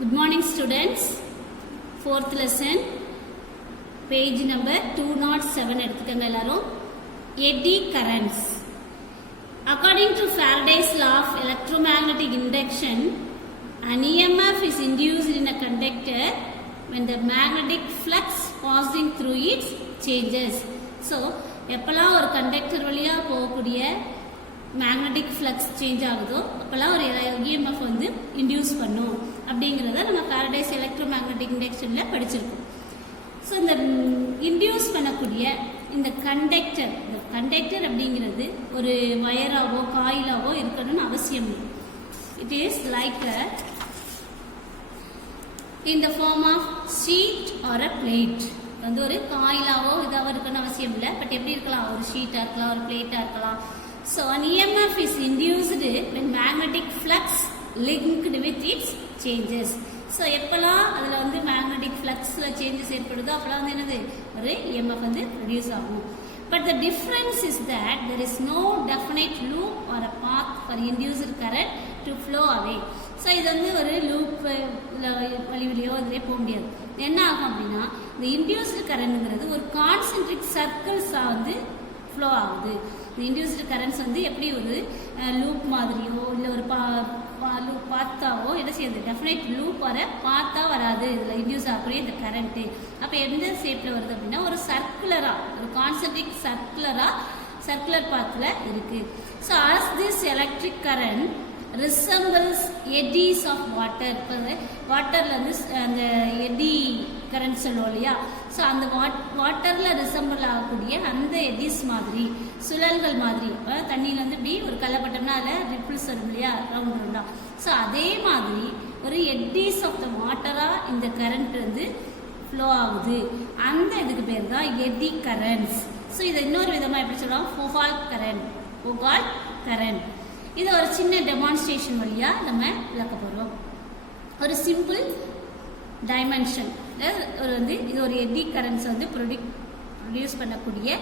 Good morning students. Fourth lesson, page number 207 எடுத்துக்கங்க எல்லாரும். Eddy currents. According to Faraday's law of electromagnetic induction, an EMF is induced in a conductor when the magnetic flux passing through it changes. So, எப்பலாம் ஒரு conductor வழியா போகக்கூடிய magnetic flux change ஆகுதோ அப்போல்லாம் ஒரு EMF வந்து induce பண்ணும் அப்படிங்கிறத நம்ம பாரடைஸ் எலக்ட்ரோ மேக்னெட்டிக் இண்டக்ஷனில் படிச்சிருக்கோம். ஸோ இந்த இன்டியூஸ் பண்ணக்கூடிய இந்த கண்டக்டர் அப்படிங்கிறது ஒரு வயராவோ காயிலாவோ இருக்கணும்னு அவசியம் இல்லை. It is like in the form of sheet or a plate. வந்து ஒரு காயிலாவோ இதாவோ இருக்கணும்னு அவசியம் இல்லை. பட் எப்படி இருக்கலாம், ஒரு ஷீட்டாக இருக்கலாம், ஒரு பிளேட்டாக இருக்கலாம். So an EMF is induced when magnetic flux linked with its changes. So எப்பலாம் அதுல வந்து magnetic fluxல changes ஏற்படுதோ அப்பலாம் வந்து என்னது ஒரு EMF வந்து produce ஆகும். But the difference is that there is no definite loop or a path for induced current to flow away. So இது வந்து ஒரு லூப் வழியிலையோ அதிலே போக முடியாது. என்ன ஆகும் அப்படின்னா இந்த இன்டியூஸ்டு கரண்ட்ங்கிறது ஒரு கான்சென்ட்ரிக் சர்க்கிள்ஸா வந்து ஃப்ளோ ஆகுது. இந்த இன்டியூஸ்டு கரண்ட்ஸ் வந்து எப்படி ஒரு லூப் மாதிரியோ இல்லை ஒரு லூப் பார்த்தாவோ என்ன செய்யுது, டெஃபினைட் லூப் வர பார்த்தா வராது. இதில் இன்டியூஸ் ஆகக்கூடிய இந்த கரண்ட்டு அப்போ எந்த ஷேப்பில் வருது அப்படின்னா ஒரு சர்க்குலராக, ஒரு கான்சென்ட்ரிக் சர்க்குலர் பாத்தில் இருக்குது. So as this electric current resembles eddies of water. இப்போ வாட்டரில் வந்து அந்த எட்டி கரண்ட் சொல்லுவோம் இல்லையா, ஸோ அந்த வாட்டரில் ரிசம்பிள் ஆகக்கூடிய அந்த எட்டிஸ் மாதிரி, சுழல்கள் மாதிரி. இப்போ தண்ணியில் வந்து இப்படி ஒரு கல்லப்பட்டோம்னா அதில் ரிப்பிள்ஸ் வரும் இல்லையா, ரவுண்ட் ரவுண்டாக. ஸோ அதே மாதிரி ஒரு எட்டிஸ் ஆஃப் த வாட்டராக இந்த கரண்ட் வந்து ஃப்ளோ ஆகுது. அந்த இதுக்கு பேர் தான் எட்டி கரண்ட்ஸ். ஸோ இதை இன்னொரு விதமாக எப்படி சொல்லலாம், ஃபோகால்ட் கரண்ட். இது ஒரு சின்ன டெமான்ஸ்ட்ரேஷன் வழியா நம்ம விளக்க போறோம். ஒரு சிம்பிள் டைமென்ஷன் ஒரு வந்து இது ஒரு எட்டி கரண்ட்ஸ் வந்து ப்ரொடியூஸ் பண்ணக்கூடிய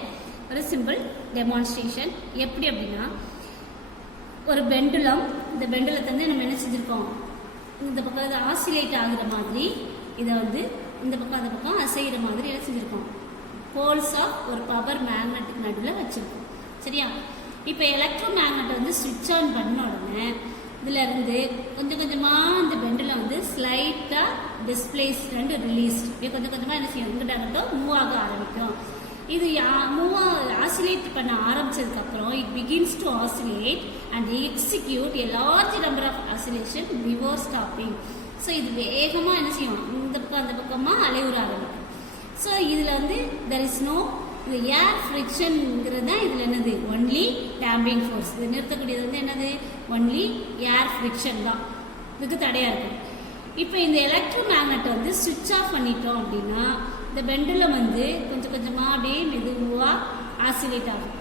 ஒரு சிம்பிள் டெமான்ஸ்ட்ரேஷன். எப்படி அப்படின்னா ஒரு பெண்டுலம், இந்த பெண்டுலத்தை வந்து நம்ம என்ன செஞ்சிருக்கோம், இந்த பக்கம் இது ஆசிலேட் ஆகுற மாதிரி, இதை வந்து இந்த பக்கம் அந்த பக்கம் அசைகிற மாதிரி என்ன செஞ்சிருக்கோம், போல்ஸ் ஆஃப் ஒரு பவர் மேக்னெட்டிக் நடுவில் வச்சிருக்கோம். சரியா? இப்போ எலக்ட்ரோ மேக்னெட் வந்து சுவிட்ச் ஆன் பண்ண உடனே இதுல இருந்து கொஞ்சம் கொஞ்சமாக இந்த பெண்டில் வந்து ஸ்லைட்டாக டிஸ்பிளேஸ்ட் அண்ட் ரிலீஸ்ட், இப்படி கொஞ்சம் கொஞ்சமாக என்ன செய்யும், இங்கிட்ட மூவ் ஆக ஆரம்பிக்கும். இது ஆசிலேட் பண்ண ஆரம்பிச்சதுக்கப்புறம் it begins to oscillate and execute a large number of oscillation before stopping. So இது வேகமாக என்ன செய்யும், இந்த பக்கம் அந்த பக்கமாக அலைவுற ஆரம்பிக்கும். ஸோ இதில் வந்து தெர் இஸ் நோ இந்த ஏர் ஃப்ரிக்ஷன்ங்கிறது தான் இதில் என்னது, ஒன்லி டேம்பிங் ஃபோர்ஸ். இது நிறுத்தக்கூடியது வந்து என்னது, ஒன்லி ஏர் ஃப்ரிக்ஷன் தான், இதுக்கு தடையாக இருக்கும். இப்போ இந்த எலக்ட்ரோ மேக்னெட்டை வந்து சுவிட்ச் ஆஃப் பண்ணிட்டோம் அப்படின்னா இந்த பெண்டுலம் வந்து கொஞ்சம் கொஞ்சமாக அப்படியே மெதுவாக ஆசிலேட் ஆகும்.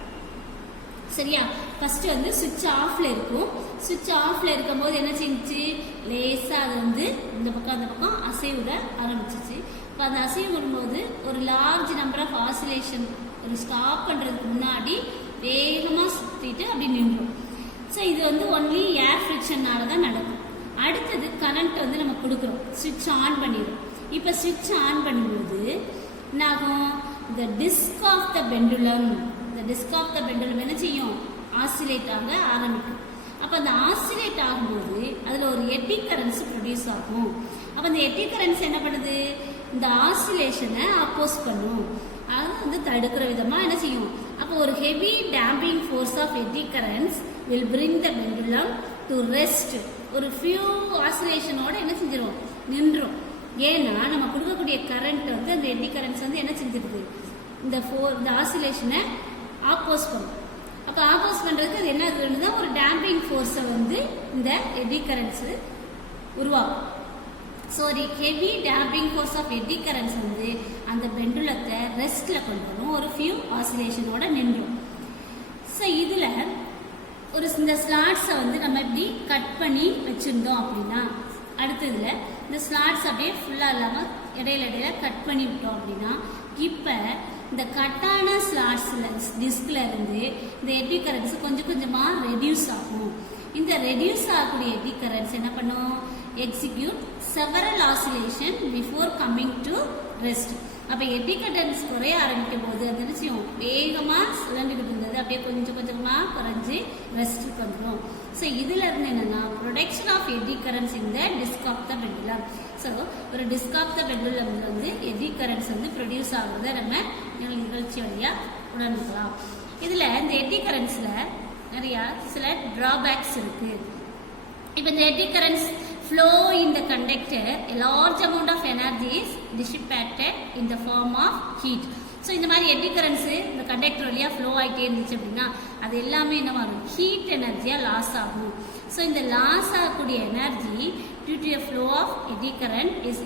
சரியா? ஃபர்ஸ்ட் வந்து சுவிட்ச் ஆஃப்ல இருக்கும். சுவிட்ச் ஆஃப்ல இருக்கும்போது என்ன செஞ்சிச்சு, லேசாக அது வந்து இந்த பக்கம் அந்த பக்கம் அசைவிட ஆரம்பிச்சிச்சு. இப்போ அந்த அசைவு வரும்போது ஒரு லார்ஜ் நம்பர் ஆஃப் ஆசிலேஷன் ஒரு ஸ்டாப் பண்ணுறதுக்கு முன்னாடி வேகமாக சுற்றிட்டு அப்படி நின்றும். ஸோ இது வந்து ஒன்லி ஏர் ஃப்ரிக்ஷனால தான் நடக்கும். அடுத்தது கரண்ட் வந்து நம்ம கொடுக்குறோம், சுவிட்ச் ஆன் பண்ணிடும். இப்போ சுவிட்ச் ஆன் பண்ணும்போது என்னாகும், இந்த டிஸ்க் ஆஃப் த பெண்டுலம் என்ன செய்யும், ஆசிலேட் ஆக ஆரம்பிக்கும். அப்போ அந்த ஆசிலேட் ஆகும்போது அதில் ஒரு எட்டி கரண்ட்ஸ் ப்ரொடியூஸ் ஆகும். அப்போ அந்த எட்டி கரண்ட்ஸ் என்ன பண்ணுது, இந்த ஆசிலேஷனை அப்போஸ் பண்ணும், அதை வந்து தடுக்கிற விதமாக என்ன செய்யும். அப்போ ஒரு heavy damping force of eddy currents will bring the pendulum to rest. ஒரு ஃபியூ ஆசிலேஷனோட என்ன செஞ்சிடும், நின்றும். ஏன்னா நம்ம கொடுக்கக்கூடிய கரண்ட் வந்து அந்த எட்டி கரண்ட்ஸ் வந்து என்ன செஞ்சிருது, இந்த ஆசிலேஷனை ஆப்போஸ் பண்ணும். அப்போ ஆப்போஸ் பண்ணுறதுக்கு அது என்ன அதுன்னு ஒரு டேம்பிங் ஃபோர்ஸை வந்து இந்த எட்டி கரண்ட்ஸ் உருவாகும். ஸோ ஒரு heavy damping force of eddy currents வந்து அந்த பெண்டுலத்தை ரெஸ்ட்டில் கொண்டு வரும், ஒரு ஃபியூ ஆசிலேஷனோட நின்றும். ஸோ இதில் ஒரு இந்த ஸ்லாட்ஸை வந்து நம்ம இப்படி கட் பண்ணி வச்சுருந்தோம் அப்படின்னா அடுத்ததுல இந்த ஸ்லாட்ஸ் அப்படியே ஃபுல்லாக இல்லாமல் இடையில கட் பண்ணி விட்டோம் அப்படின்னா இப்போ இந்த கட்டான ஸ்லாட்ஸில் டிஸ்கில் இருந்து இந்த எட்டி கரண்ட்ஸ் கொஞ்சம் கொஞ்சமாக ரெடியூஸ் ஆகும். இந்த ரெடியூஸ் ஆகக்கூடிய எட்டி கரண்ட்ஸ் என்ன பண்ணும், execute several oscillation before coming to rest. அப்ப எட்டி கரண்ட்ஸ் குறைய ஆரம்பிக்கும் போது அது என்ன செய்யும், வேகமா சுழண்டுகிட்டு இருந்தது அப்படியே கொஞ்சம் கொஞ்சமா குறைஞ்சு ரெஸ்ட்டுக்கு வந்துடும். ஸோ இதுல இருந்து என்னன்னா ப்ரொடக்ஷன் ஆஃப் எட்டி கரண்ட்ஸ் இந்த disc of the pendulum. So ஒரு டிஸ்க் ஆஃப் த பெண்டுலம்ல வந்து எட்டி கரண்ட்ஸ் வந்து ப்ரொடியூஸ் ஆகுறத நம்ம நிகழ்ச்சி வழியா உணர்ந்துக்கலாம். இதுல இந்த எட்டி கரண்ட்ஸ்ல நிறைய சில டிராபேக்ஸ் இருக்கு. இப்போ இந்த eddy currents flow in the conductor, a large amount of energy is dissipated in the form of heat. So இந்த மாதிரி எட்டி கரண்ட்ஸ் இந்த கண்டக்டர் வழியா ஃப்ளோ ஆகிட்டே இருந்துச்சு அப்படின்னா அது எல்லாமே என்னவாகும், ஹீட் எனர்ஜியா லாஸ் ஆகும். ஸோ இந்த லாஸ் ஆகக்கூடிய energy due to flow of eddy current is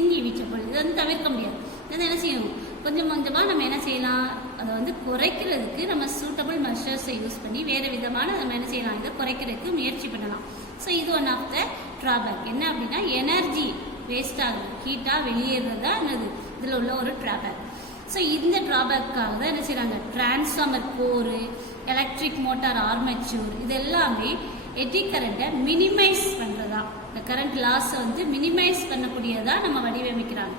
inevitable. இது வந்து தவிர்க்க முடியாது. இது என்ன செய்யணும், கொஞ்சம் கொஞ்சமாக நம்ம என்ன செய்யலாம், அதை வந்து குறைக்கிறதுக்கு நம்ம சூட்டபிள் மெஷர்ஸை யூஸ் பண்ணி வேறு விதமான நம்ம என்ன செய்யலாம், இதை குறைக்கிறதுக்கு முயற்சி பண்ணலாம். ஸோ இது ஒன் ஆஃப் த ட்ராபேக். என்ன அப்படின்னா எனர்ஜி வேஸ்ட் ஆகுது, ஹீட்டாக வெளியேறதா என்னது இதில் உள்ள ஒரு ட்ராபேக். ஸோ இந்த ட்ராபேக்காக தான் என்ன செய்கிறாங்க, டிரான்ஸ்ஃபார்மர் கோரு, எலக்ட்ரிக் மோட்டார் ஆர்மேச்சூர் இது எல்லாமே எட்டி கரண்ட்டை மினிமைஸ் பண்ணுறதா, இந்த கரண்ட் லாஸை வந்து மினிமைஸ் பண்ணக்கூடியதா நம்ம வடிவமைக்கிறாங்க.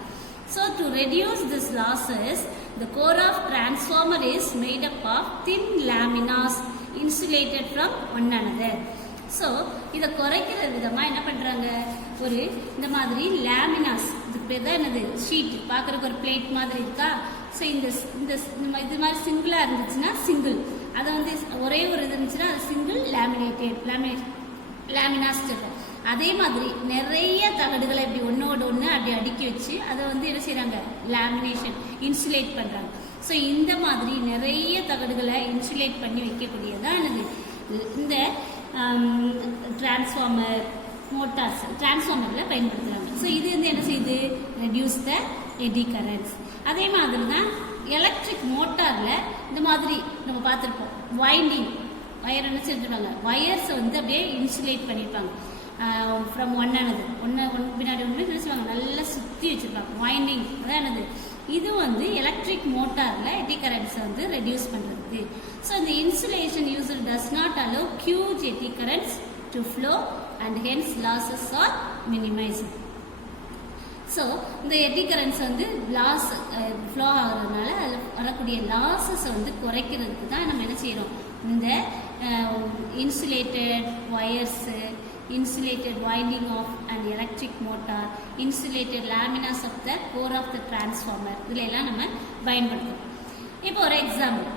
So to reduce this losses, the core of transformer is made up of thin laminas insulated from one another. So இதை குறைக்கிற விதமாக என்ன பண்ணுறாங்க, ஒரு இந்த மாதிரி லேமினாஸ், இதுக்கு பேர் தான் என்னது ஷீட், பார்க்குறதுக்கு ஒரு பிளேட் மாதிரி இருக்கா. ஸோ இது மாதிரி சிங்கிளாக இருந்துச்சுன்னா சிங்கிள், அதை வந்து ஒரே ஒரு இது இருந்துச்சுன்னா அது சிங்கிள் லேமினாஸ் இருக்கும். அதே மாதிரி நிறைய தகடுகளை இப்படி ஒன்னோட ஒன்று அப்படி அடுக்கி வச்சு அதை வந்து என்ன செய்கிறாங்க, லேமினேஷன் இன்சுலேட் பண்ணுறாங்க. ஸோ இந்த மாதிரி நிறைய தகடுகளை இன்சுலேட் பண்ணி வைக்கக்கூடியதான் என்னது இந்த டிரான்ஸ்ஃபார்மர் மோட்டார்ஸ் டிரான்ஸ்ஃபார்மரில் பயன்படுத்துகிறாங்க. ஸோ இது வந்து என்ன செய்யுது, ரெடியூஸ் த எடி கரண்ட்ஸ். அதே மாதிரி தான் எலக்ட்ரிக் மோட்டாரில் இந்த மாதிரி நம்ம பார்த்துருப்போம், வைண்டிங் வயர் என்ன செஞ்சுருப்பாங்க, வயர்ஸை வந்து அப்படியே இன்சுலேட் பண்ணியிருப்பாங்க ஃப்ரம் ஒன் பின்னாடி ஒன்று நினைச்சுவாங்க, நல்லா சுற்றி வச்சுருப்பாங்க வைண்டிங். அதான் என்னது, இது வந்து எலக்ட்ரிக் மோட்டாரில் எட்டி கரண்ட்ஸை வந்து ரெடியூஸ் பண்ணுறதுக்கு. ஸோ இந்த insulation user does not allow huge eddy currents to flow and hence losses are minimised. So இந்த எட்டி கரண்ட்ஸ் வந்து லாஸ் ஃப்ளோ ஆகுறதுனால அதில் வரக்கூடிய லாஸஸை வந்து குறைக்கிறதுக்கு தான் நம்ம என்ன செய்கிறோம், இந்த insulated வயர்ஸு, insulated winding of an electric motor, insulated laminas of the core of the transformer இதெல்லாம் எல்லாம் நம்ம பயன்படுத்துறோம். இப்போ ஒரு எக்ஸாம்பிள்,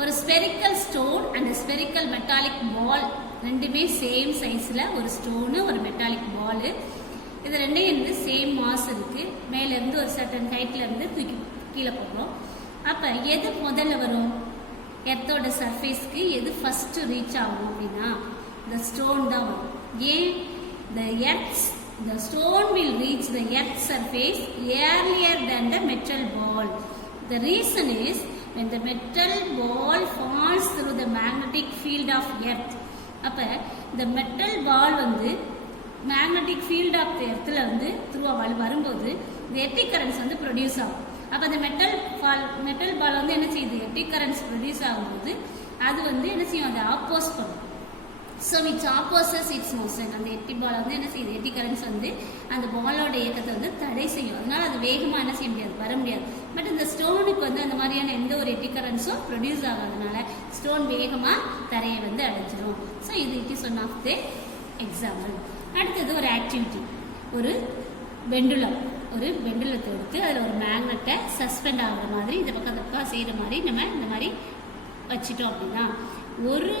ஒரு spherical stone and spherical metallic ball ரெண்டுமே சேம் சைஸில், ஒரு ஸ்டோனு ஒரு மெட்டாலிக் பால், இது ரெண்டையும் வந்து சேம் மாஸ் இருக்கு, மேலேருந்து ஒரு சர்டன் ஹைட்ல இருந்து தூக்கி கீழே போடுறோம். அப்போ எது முதல்ல வரும், எர்த்தோட சர்ஃபேஸ்க்கு எது ஃபர்ஸ்ட் ரீச் ஆகும் அப்படின்னா இந்த ஸ்டோன் தான் வரும். ஏன், the stone will reach the earth surface earlier than the metal ball. The reason is when the metal ball falls through the magnetic field of earth. அப்ப the metal ball வந்து magnetic field of the earthல வந்து through வரும்போது the electric currents வந்து produce ஆகும். அப்ப அந்த metal ball வந்து என்ன செய்யுது, electric currents ப்ரொடியூஸ் ஆகும்போது அது வந்து என்ன செய்யும், அதை ஆப்போஸ் பண்ணும். So which opposes its motion. அந்த எட்டி பால் வந்து என்ன செய்யுது, எட்டி கரண்ட்ஸ் வந்து அந்த பாலோட இயக்கத்தை வந்து தடை செய்யும். அதனால அது வேகமாக என்ன செய்ய முடியாது, வர முடியாது. பட் இந்த ஸ்டோனுக்கு வந்து அந்த மாதிரியான எந்த ஒரு எட்டி கரண்ட்ஸும் ப்ரொடியூஸ் ஆகாதனால ஸ்டோன் வேகமாக தரையை வந்து அடைஞ்சிடும். ஸோ இது it is one of the example. அடுத்தது ஒரு ஆக்டிவிட்டி, ஒரு பெண்டுலத்தை எடுத்து அதில் ஒரு மேக்னெட்டை சஸ்பெண்ட் ஆகிற மாதிரி இந்த பக்கம் செய்கிற மாதிரி நம்ம இந்த மாதிரி வச்சுட்டோம் அப்படின்னா ஒரு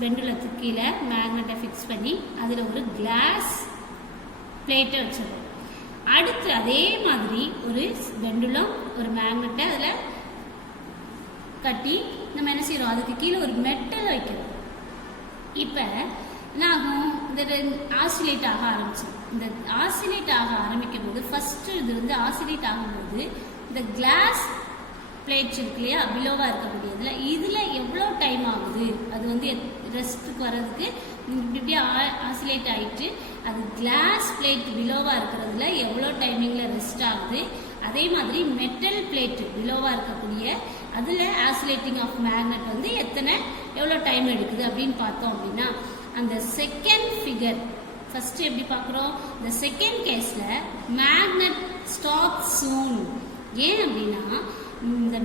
பெண்டுலத்துக்கு கீழே மேக்னெட்டை ஃபிக்ஸ் பண்ணி அதில் ஒரு கிளாஸ் பிளேட்டை வச்சிருக்கோம். அடுத்து அதே மாதிரி ஒரு பெண்டுலம் ஒரு மேக்னெட்டை அதில் கட்டி நம்ம என்ன செய்கிறோம், அதுக்கு கீழே ஒரு மெட்டலை வைக்கிறோம். இப்போ என்ன ஆகும், இந்த ஆசிலேட் ஆக ஆரம்பிச்சோம். இந்த ஆசிலேட் ஆக ஆரம்பிக்கும் போது ஃபர்ஸ்ட் இது வந்து ஆசிலேட் ஆகும்போது இந்த கிளாஸ் பிளேட்ஸ் இருக்கு இல்லையா, பிலோவாக இருக்கக்கூடியதுல இதில் எவ்வளோ டைம் ஆகுது, அது வந்து ரெஸ்ட்டுக்கு வர்றதுக்கு இப்படி ஆசிலேட் ஆகிட்டு அது கிளாஸ் பிளேட் பிலோவாக இருக்கிறதுல எவ்வளோ டைமிங்கில் ரெஸ்ட் ஆகுது. அதே மாதிரி மெட்டல் பிளேட் பிலோவாக இருக்கக்கூடிய அதில் ஆசிலேட்டிங் ஆஃப் மேக்னெட் வந்து எவ்வளோ டைம் எடுக்குது அப்படின்னு பார்த்தோம் அப்படின்னா அந்த செகண்ட் ஃபிகர் ஃபர்ஸ்ட் எப்படி பார்க்குறோம், இந்த செகண்ட் கேஸ்ல மேக்னெட் ஸ்டாப் சூன். ஏன் அப்படின்னா இந்த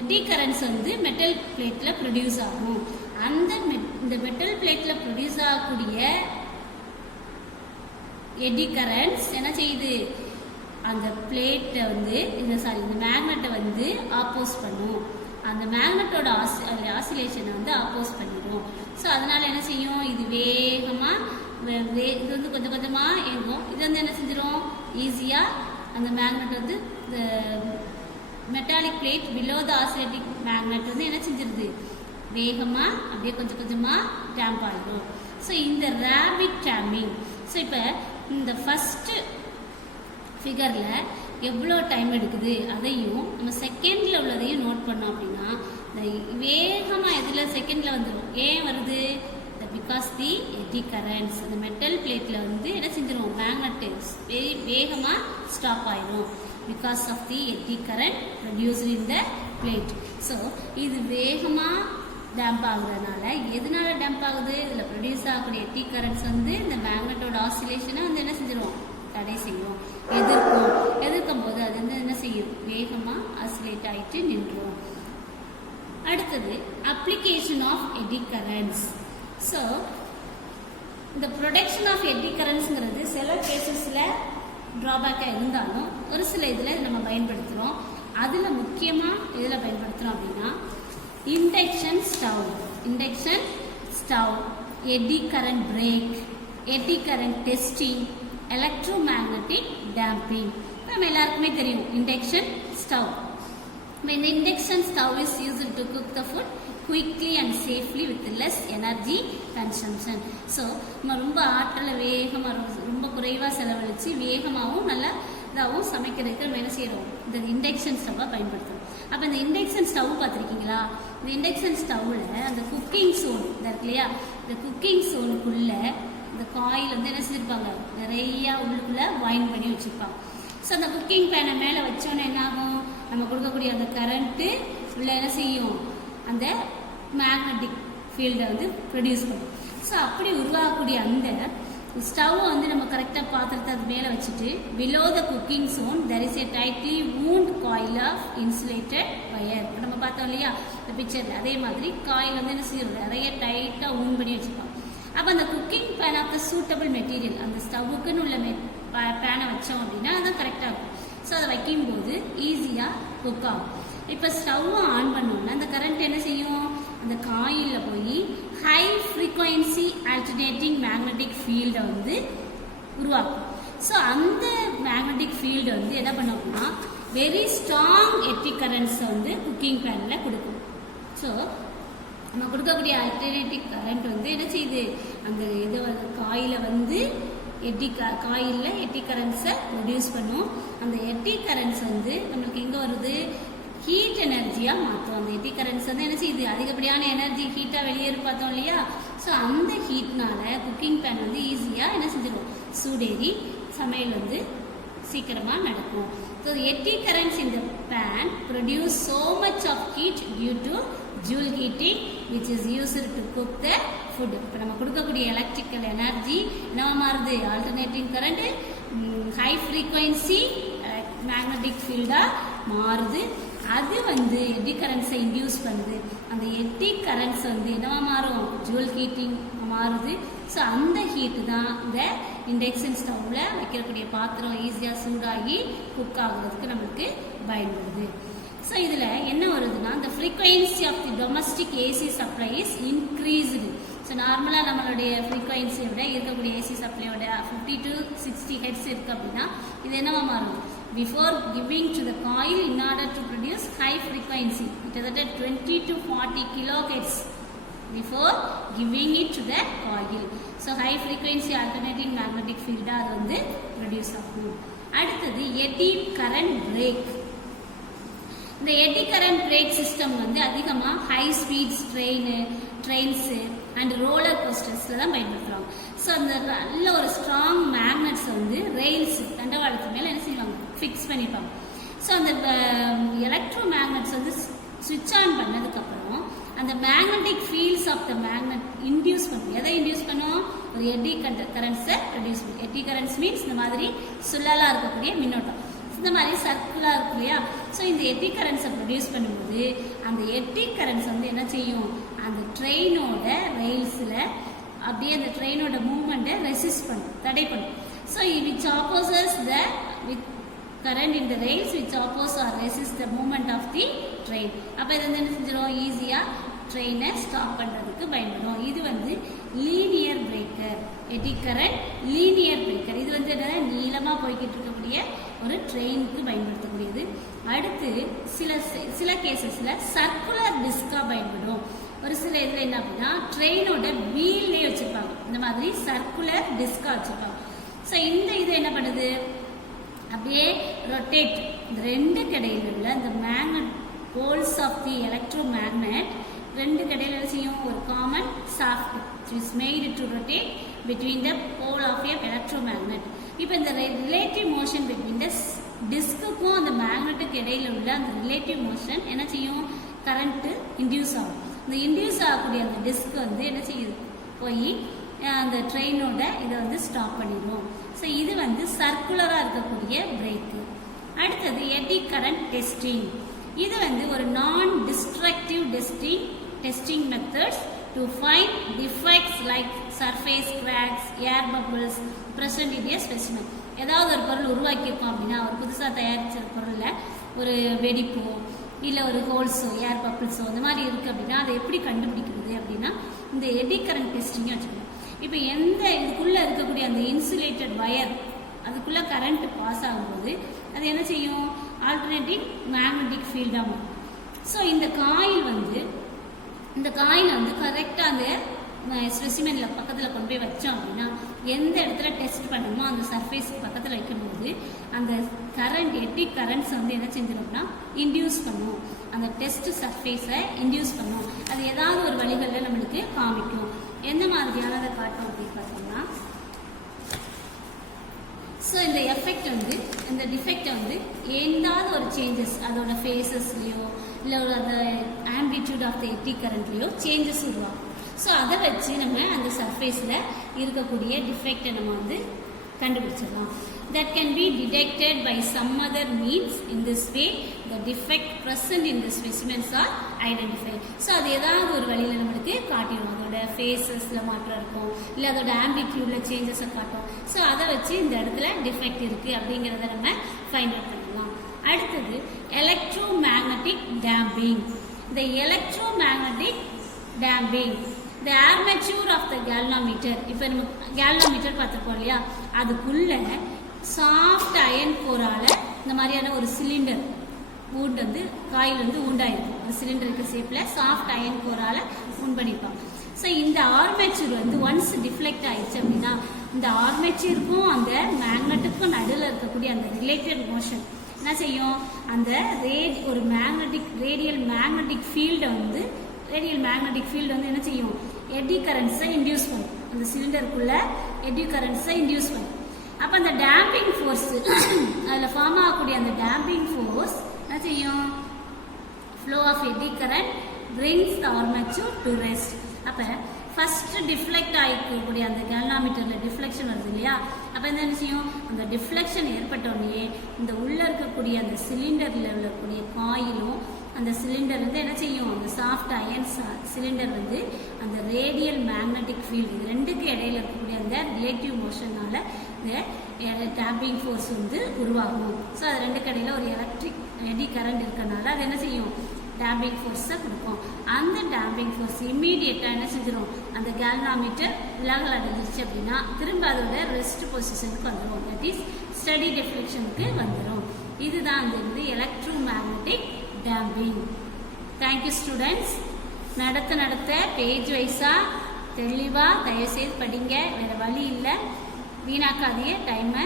எட்டி கரண்ட்ஸ் வந்து மெட்டல் பிளேட்ல ப்ரொடியூஸ் ஆகும். இந்த மெட்டல் பிளேட்ல ப்ரொடியூஸ் ஆகக்கூடிய எட்டி கரண்ட்ஸ் என்ன செய்யுது, அந்த பிளேட்டை வந்து இந்த மேக்னெட்டை வந்து ஆப்போஸ் பண்ணும். அந்த மேக்னெட்டோட ஆசிலேஷனை வந்து ஆப்போஸ் பண்ணிடும். ஸோ அதனால என்ன செய்யும், இது வேகமாக இது வந்து கொஞ்சம் கொஞ்சமாக இயங்கும். இது வந்து என்ன செஞ்சிடும், ஈஸியாக அந்த மேக்னெட் வந்து இந்த metallic plate below the oscillating magnet வந்து என்ன செஞ்சிருது, வேகமாக அப்படியே கொஞ்சம் கொஞ்சமாக டேம்ப் ஆகிடும். ஸோ இந்த ரேபிட் டேம்பிங். ஸோ இப்போ இந்த ஃபஸ்ட்டு ஃபிகரில் எவ்வளோ டைம் எடுக்குது அதையும் நம்ம செகண்டில் உள்ளதையும் நோட் பண்ணோம் அப்படின்னா இந்த வேகமாக எதில் செகண்டில் வந்துடும். ஏன் வருது, பிகாஸ் தி எட்டி கரண்ட்ஸ் அந்த மெட்டல் பிளேட்டில் வந்து என்ன செஞ்சிடும், மேக்னெட் வேகமாக ஸ்டாப் ஆயிடும் because of the eddy current produced in the plate. So இது வேகமாக டேம்ப் ஆகுறதுனால எதனால டேம்ப் ஆகுது, இதில் ப்ரொடியூஸ் ஆகக்கூடிய எட்டி கரண்ட்ஸ் வந்து இந்த மேக்னெட்டோட ஆசிலேஷனை வந்து என்ன செஞ்சிடும், தடை செய்யும், எதிர்க்கும் போது அது வந்து என்ன செய்யும், வேகமாக ஆசிலேட் ஆகிட்டு நின்றுடும். அடுத்தது application of eddy currents. So இந்த ப்ரொடக்ஷன் ஆஃப் எட்டி கரண்ட்ஸுங்கிறது சில கேசஸில் ட்ராபேக்காக இருந்தாலும் ஒரு சில இதில் நம்ம பயன்படுத்துகிறோம். அதில் முக்கியமாக இதில் பயன்படுத்துகிறோம் அப்படின்னா இண்டக்ஷன் ஸ்டவ், எட்டி கரண்ட் பிரேக், எட்டி current testing, electro magnetic damping. நம்ம எல்லாருக்குமே தெரியும் induction stove. When the induction stove is used to cook the food quickly and safely with less energy consumption. So நம்ம ரொம்ப ஆற்றலை வேகமாக ரொம்ப குறைவாக செலவழித்து வேகமாகவும் நல்லா இதாகவும் சமைக்கிறதுக்கு நம்ம என்ன செய்கிறோம், இந்த இண்டக்ஷன் ஸ்டவ்வை பயன்படுத்துகிறோம். அப்போ இந்த இண்டக்ஷன் ஸ்டவ் பார்த்துருக்கீங்களா, இந்த இண்டக்ஷன் ஸ்டவ்வில் அந்த குக்கிங் சோன் இருக்கு இல்லையா, இந்த குக்கிங் சோனுக்குள்ளே இந்த காயில் வந்து என்ன செஞ்சுருப்பாங்க, நிறையா உள்ளுக்குள்ளே வைண்ட் பண்ணி வச்சுருப்பாங்க. ஸோ அந்த குக்கிங் பேனை மேலே வச்சோன்னே என்ன ஆகும், நம்ம கொடுக்கக்கூடிய அந்த கரண்ட்டு உள்ள என்ன செய்யும், அந்த மேக்னட்டிக் ஃபீல்டை வந்து ப்ரொடியூஸ் பண்ணும். ஸோ அப்படி உருவாகக்கூடிய அந்த ஸ்டவ்வை வந்து நம்ம கரெக்டாக பாத்திரத்தை அது மேலே வச்சுட்டு below the cooking zone there is a tightly wound coil of insulated wire. நம்ம பார்த்தோம் இல்லையா இந்த பிக்சரில், அதே மாதிரி காயில் வந்து என்ன செய்யும், நிறைய டைட்டாக வூண்ட் பண்ணி வச்சுருப்பாங்க. அப்போ அந்த cooking pan of the suitable material, அந்த ஸ்டவ்வுக்குன்னு உள்ள பேனை வச்சோம் அப்படின்னா அதுதான் கரெக்டாக இருக்கும். ஸோ அதை வைக்கும்போது ஈஸியாக குக் ஆகும். இப்போ ஸ்டவ்வை ஆன் பண்ணோம்னா அந்த கரண்ட் என்ன செய்யும், அந்த காயிலில் போய் ஹை ஃப்ரீக்வன்சி ஆல்டர்னேட்டிங் மேக்னெட்டிக் ஃபீல்டை வந்து உருவாக்கும். ஸோ அந்த மேக்னெட்டிக் ஃபீல்டு வந்து என்ன பண்ணோம்னா வெரி ஸ்ட்ராங் எட்டி கரண்ட்ஸை வந்து குக்கிங் பேனில் கொடுக்கும். ஸோ நம்ம கொடுக்கக்கூடிய ஆல்டர்னேட்டிவ் கரண்ட் வந்து என்ன செய்யுது, அந்த இதை காயிலை வந்து காயிலில் எட்டி கரண்ட்ஸை ப்ரொடியூஸ் பண்ணும். அந்த எட்டி கரண்ட்ஸ் வந்து நம்மளுக்கு எங்கே வருது, ஹீட் எனர்ஜியாக மாற்றும். அந்த எட்டி கரண்ட்ஸ் வந்து என்ன செய்யுது, அதிகப்படியான எனர்ஜி ஹீட்டாக வெளியேறு பார்த்தோம் இல்லையா. ஸோ அந்த ஹீட்னால குக்கிங் பேன் வந்து ஈஸியாக என்ன செஞ்சிடும், சூடேறி சமையல் வந்து சீக்கிரமாக நடக்கும். ஸோ எட்டி கரண்ட்ஸ் இந்த pan produce so much of heat due to joule heating which is used to cook the food. இப்போ நம்ம கொடுக்கக்கூடிய எலக்ட்ரிக்கல் எனர்ஜி என்ன மாறுது, alternating current high frequency magnetic ஃபீல்டாக மாறுது. அது வந்து எட்டி கரண்ட்ஸை இன்டியூஸ் பண்ணுது. அந்த எட்டி கரண்ட்ஸ் வந்து என்னவா மாறும், ஜூல் ஹீட்டிங் மாறுது. ஸோ அந்த ஹீட்டு தான் இந்த இண்டக்ஷன் ஸ்டவ்வில் வைக்கக்கூடிய பாத்திரம் ஈஸியாக சூடாகி குக் ஆகுறதுக்கு நம்மளுக்கு பயன்படுது. ஸோ இதில் என்ன வருதுன்னா, இந்த frequency of the domestic AC supply is increased. So நார்மலாக நம்மளுடைய ஃப்ரீக்வன்சியை விட இருக்கக்கூடிய ஏசி சப்ளையோட 50 to 60 ஹெர்ட்ஸ் இருக்குது அப்படின்னா இது என்னவா மாறும், before giving to the coil in order to produce high frequency கிட்டத்தட்ட 20 to 40 kilohertz before giving it to the coil. So high frequency alternating magnetic ஃபீல்டாக அது வந்து ப்ரொடியூஸ் ஆகும். அடுத்தது எட்டி கரண்ட் பிரேக். இந்த எட்டி கரண்ட் பிரேக் சிஸ்டம் வந்து அதிகமாக high speeds trains and roller கோஸ்டர்ஸில் தான் பயன்படுத்துகிறாங்க. ஸோ அந்த நல்ல ஒரு ஸ்ட்ராங் மேக்னட்ஸை வந்து ரெயில்ஸ் தண்டவாளத்து மேலே என்ன செய்வாங்க, ஃபிக்ஸ் பண்ணிப்பாங்க. ஸோ அந்த எலக்ட்ரோ மேக்னட்ஸ் வந்து ஸ்விட்ச் ஆன் பண்ணதுக்கப்புறம் அந்த magnetic fields of the magnet induce பண்ணும். எதை இன்டியூஸ் பண்ணும், ஒரு எட்டி கரண்ட்ஸை ப்ரொடியூஸ் பண்ணும். எட்டி கரண்ட்ஸ் மீன்ஸ் இந்த மாதிரி சுழலா இருக்கக்கூடிய மின்னோட்டம், இந்த மாதிரி சர்க்குலா இருக்கு இல்லையா. ஸோ இந்த எட்டி கரண்ட்ஸை ப்ரொடியூஸ் பண்ணும்போது அந்த எட்டி கரண்ட்ஸ் வந்து என்ன செய்யும், அந்த ட்ரெயினோட ரெயில்ஸில் அப்படியே அந்த ட்ரெயினோட மூவ்மெண்ட்டை ரெசிஸ்ட் பண்ணும், தடை பண்ணும். So which opposes the with current in the rails which oppose or resist the movement of the train. அப்ப இது வந்து என்ன செஞ்சிரும், ஈஸியா ட்ரெயினை ஸ்டாப் பண்றதுக்கு பயன்படும். இது வந்து linear breaker, eddy current linear breaker. இது வந்து என்ன, நீளமா போய்கிட்டு இருக்கக்கூடிய ஒரு ட்ரெயினுக்கு பயன்படுத்தக்கூடியது. அடுத்து சில கேசஸ்ல சர்க்குலர் டிஸ்கா பயன்படும். ஒரு சில இதுல என்ன அப்படின்னா ட்ரெயினோட வீல்லே வச்சிருப்பாங்க, இந்த மாதிரி சர்க்குலர் டிஸ்கா வச்சிருப்பாங்க. ஸோ இந்த இது என்ன பண்ணுது, அப்படியே ரொட்டேட், இந்த ரெண்டு கடையில் உள்ள இந்த magnet poles of the electro magnet ரெண்டு கடையில் என்ன செய்யும், ஒரு common shaft is made to rotate between the pole of a electro magnet. இப்போ இந்த ரிலேட்டிவ் மோஷன் பிட்வீன் த டிஸ்க்குக்கும் அந்த மேக்னெட்டுக்கு இடையில உள்ள அந்த ரிலேட்டிவ் மோஷன் என்ன செய்யும், கரண்ட் இன்டியூஸ் ஆகும். இந்த இன்டியூஸ் ஆகக்கூடிய அந்த டிஸ்க் வந்து என்ன செய்யுது, போய் அந்த ட்ரெயினோட இதை வந்து ஸ்டாப் பண்ணிடுவோம். ஸோ இது வந்து சர்க்குலராக இருக்கக்கூடிய பிரேக்கு. அடுத்தது எடி கரண்ட் டெஸ்டிங். இது வந்து ஒரு non destructive testing methods to find defects like surface cracks, air bubbles present in a specimen. ஏதாவது ஒரு பொருள் உருவாக்கியிருக்கோம் அப்படின்னா, ஒரு புதுசாக தயாரித்த பொருளில் ஒரு வெடிப்போ இல்லை ஒரு ஹோல்ஸோ ஏர் பபிள்ஸோ இந்த மாதிரி இருக்குது அப்படின்னா அதை எப்படி கண்டுபிடிக்கிறது அப்படின்னா இந்த எடி கரண்ட் டெஸ்டிங்கை வச்சுக்கணும். இப்போ எந்த இதுக்குள்ளே இருக்கக்கூடிய அந்த இன்சுலேட்டட் வயர் அதுக்குள்ளே கரண்ட் பாஸ் ஆகும்போது அது என்ன செய்யும், ஆல்டர்னேட்டிவ் மேக்னெட்டிக் ஃபீல்டாக மாறும். ஸோ இந்த காயில் வந்து கரெக்டாக அந்த ஸ்பெசிமெனில் பக்கத்தில் கொண்டு போய் வச்சோம் அப்படின்னா எந்த இடத்துல டெஸ்ட் பண்ணணுமோ அந்த சர்ஃபேஸ்க்கு பக்கத்தில் வைக்கும்போது அந்த கரண்ட் எட்டி கரண்ட்ஸ் வந்து என்ன செஞ்சிடும்னா இன்டியூஸ் பண்ணும், அந்த டெஸ்ட் சர்ஃபேஸை இன்டியூஸ் பண்ணும். அது ஏதாவது ஒரு வழிகளில் நம்மளுக்கு காமிக்கும். எந்த மாதிரியானதை காட்டும் அப்படின்னு பார்த்தீங்கன்னா, ஸோ இந்த எஃபெக்ட் வந்து இந்த டிஃபெக்டை வந்து ஏதாவது ஒரு சேஞ்சஸ் அதோட ஃபேஸஸ்லேயோ இல்லை அந்த ஆம்பிளிட்யூட் ஆஃப் த எட்டி கரண்ட்லேயோ சேஞ்சஸ் உருவாகும். ஸோ அதை வச்சு நம்ம அந்த சர்ஃபேஸில் இருக்கக்கூடிய டிஃபெக்டை நம்ம வந்து கண்டுபிடிச்சிடலாம். That can be detected by some other means. In this way, the defect present in the specimens are identified. So அது ஏதாவது ஒரு வழியில் நம்மளுக்கு காட்டிடும், அதோட ஃபேஸஸில் மாற்றம் இருக்கும், இல்லை அதோட ஆம்பிளிட்யூடில் சேஞ்சஸை காட்டும். ஸோ அதை வச்சு இந்த இடத்துல டிஃபெக்ட் இருக்குது அப்படிங்கிறத நம்ம ஃபைண்ட் அவுட் பண்ணலாம். அடுத்தது எலக்ட்ரோ மேக்னட்டிக் டேம்பிங். இந்த electro magnetic damping the armature of the galvanometer. இப்போ நம்ம galvanometer பார்த்துருப்போம் இல்லையா, அதுக்குள்ள சாஃப்ட் அயன் கோரால இந்த மாதிரியான ஒரு சிலிண்டர் வூண்ட் வந்து காயில் வந்து உண்டாயிருக்கும். அந்த சிலிண்டருக்கு ஷேப்பில் சாஃப்ட் அயன் கோரால உண்ட் பண்ணியிருப்பாங்க. ஸோ இந்த ஆர்மேச்சர் வந்து ஒன்ஸ் டிஃப்ளெக்ட் ஆயிடுச்சு அப்படின்னா இந்த ஆர்மேச்சருக்கும் அந்த மேக்னெட்டுக்கும் நடுவில் இருக்கக்கூடிய அந்த ரிலேட்டட் மோஷன் என்ன செய்யும், அந்த ஒரு ரேடியல் மேக்னெட்டிக் ஃபீல்டை வந்து என்ன செய்யும், எடி கரண்ட்ஸை இன்டியூஸ் பண்ணும். அந்த சிலிண்டருக்குள்ள எடி கரண்ட்ஸை இன்டியூஸ் பண்ணும். அப்போ அந்த டேம்பிங் ஃபோர்ஸ் அதில் ஃபார்ம் ஆகக்கூடிய அந்த டேம்பிங் ஃபோர்ஸ் என்ன செய்யும், flow of eddy current brings the armature to rest. அப்போ ஃபர்ஸ்ட் டிஃப்ளெக்ட் ஆகிக்கக்கூடிய அந்த கேல்வானோமீட்டரில் டிஃப்ளெக்ஷன் வருது இல்லையா, அப்போ என்ன செய்யும், அந்த டிஃப்ளெக்ஷன் ஏற்பட்டோடனே இந்த உள்ளே இருக்கக்கூடிய அந்த சிலிண்டரில் இருக்கக்கூடிய காயிலும் அந்த சிலிண்டர் வந்து என்ன செய்யும், அந்த சாஃப்ட் அயன் சிலிண்டர் வந்து அந்த ரேடியல் மேக்னெட்டிக் ஃபீல்டு இது ரெண்டுக்கு இடையில இருக்கக்கூடிய அந்த ரிலேட்டிவ் மோஷனால இந்த டேம்பிங் ஃபோர்ஸ் வந்து உருவாகும். ஸோ அது ரெண்டுக்கு இடையில ஒரு எலக்ட்ரிக் எடி கரண்ட் இருக்கனால அது என்ன செய்யும், டேம்பிங் ஃபோர்ஸை கொடுக்கும். அந்த டேம்பிங் ஃபோர்ஸ் இம்மீடியட்டாக என்ன செஞ்சிடும், அந்த கேல்வானோமீட்டர் விலகல் அடைஞ்சிருச்சு அப்படின்னா திரும்ப அதோட ரெஸ்ட் பொசிஷனுக்கு வந்துடும், தட் இஸ் ஸ்டடி டிஃப்ளெக்ஷனுக்கு வந்துடும். இதுதான் அந்த electro magnetic damping. Thank you students. நடத்த பேஜ் வைஸா தெளிவா தயவு செய்து படிங்க, வேற வழி இல்லை, வீணாக்காதீங்க டைமை.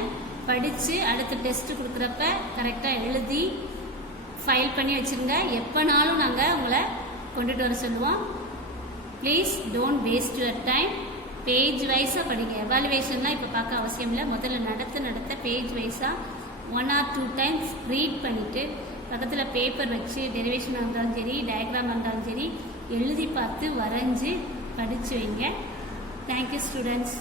படிச்சு அடுத்த டெஸ்ட் கொடுக்குறப்ப கரெக்டா எழுதி ஃபைல் பண்ணி வச்சிருங்க. எப்பனாலும் நாங்கள் உங்களை கொண்டுட்டு வர சொல்லுவோம். Please don't waste your time. Page வைஸா படிங்க. எவாலுவேஷன்லாம் இப்போ பார்க்க அவசியம் இல்லை. முதல்ல நடத்த பேஜ் வைஸா 1 or 2 times ரீட் பண்ணிட்டு பக்கத்தில் பேப்பர் வச்சு டெரிவேஷனாக இருந்தாலும் சரி டயக்ராமாக இருந்தாலும் சரி எழுதி பார்த்து வரைஞ்சி படித்து வைங்க. Thank you students.